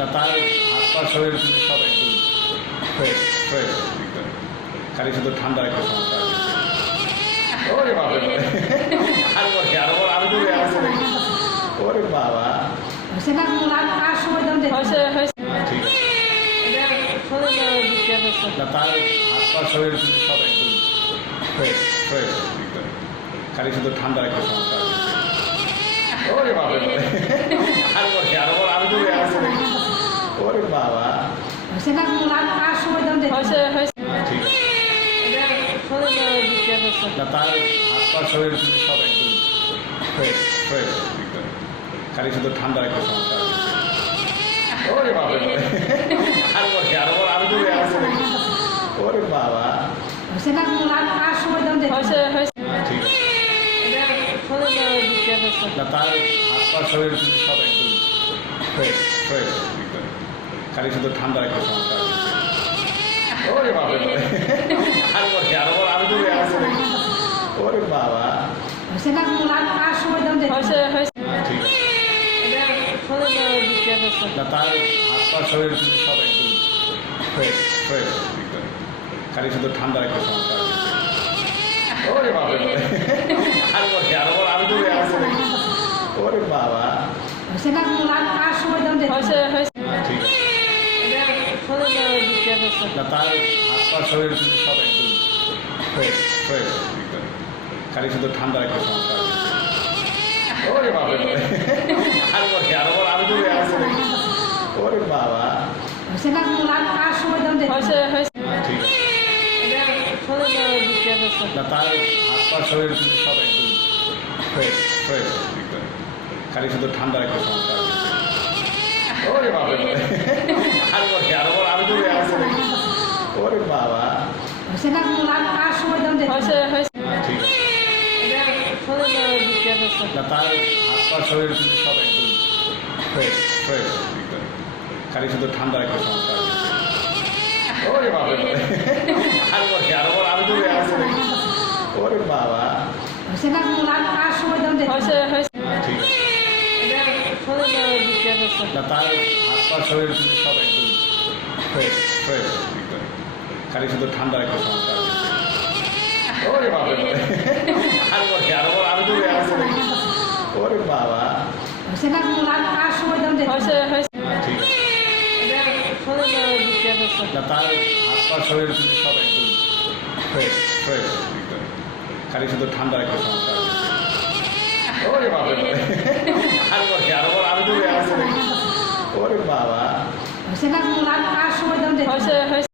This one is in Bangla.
না তার হাত পা শরীর কিন্তু সব একদম ফ্রেশ ফ্রেশ খালি শুধু ঠান্ডার একটা সমস্যা আছে। ওরে বাবা আর বলছি আর বল আমি তো ওরে বাবা ঠিক আছে না তার হাত পা শরীর কিন্তু সব একদম ফ্রেশ ফ্রেশ খালি শুধু ঠান্ডার একটা সমস্যা আছে। ওরে বাবা আর বলছি আর বল আমি তো ওরে বাবা ঠিক আছে না তার হাত পা শরীর কিন্তু সব একদম ফ্রেশ ফ্রেশ খালি শুধু ঠান্ডার একটা সমস্যা আছে। ওরে বাবা আর বলছি আর বল আমি তো ওরে বাবা ঠিক আছে না তার হাত পা শরীর কিন্তু সব একদম ফ্রেশ ফ্রেশ খালি শুধু ঠান্ডার একটা সমস্যা আছে। ওরে বাবা আর বলছি আর বল আমি তো ওরে বাবা ঠিক আছে না তার হাত পা শরীর কিন্তু সব একদম ফ্রেশ ফ্রেশ খালি শুধু ঠান্ডার একটা সমস্যা আছে। ওরে বাবা আর বলছি আর বল আমি তো ওরে বাবা ঠিক আছে না তার হাত পা শরীর কিন্তু সব একদম ফ্রেশ ফ্রেশ খালি শুধু ঠান্ডার একটা সমস্যা আছে। ওরে বাবা আর বলছি আর বল আমি তো ওরে বাবা ঠিক আছে না তার হাত পা শরীর কিন্তু সব একদম ফ্রেশ ফ্রেশ খালি শুধু ঠান্ডার একটা সমস্যা আছে। ওরে বাবা আর বলছি আর বল আমি তো ওরে বাবা ঠিক আছে না তার হাত পা শরীর কিন্তু সব একদম ফ্রেশ ফ্রেশ খালি শুধু ঠান্ডার একটা সমস্যা আছে। ওরে বাবা আর বলছি আর বল আমি তো ওরে বাবা ঠিক আছে না তার হাত পা শরীর কিন্তু সব একদম ফ্রেশ ফ্রেশ খালি শুধু ঠান্ডার একটা সমস্যা আছে। ওরে বাবা আর বলছি আর বল আমি তো ওরে বাবা ঠিক আছে না তার হাত পা শরীর কিন্তু সব একদম ফ্রেশ ফ্রেশ খালি শুধু ঠান্ডার একটা সমস্যা আছে। ওরে বাবা আর বলছি আর বল আমি তো ওরে বাবা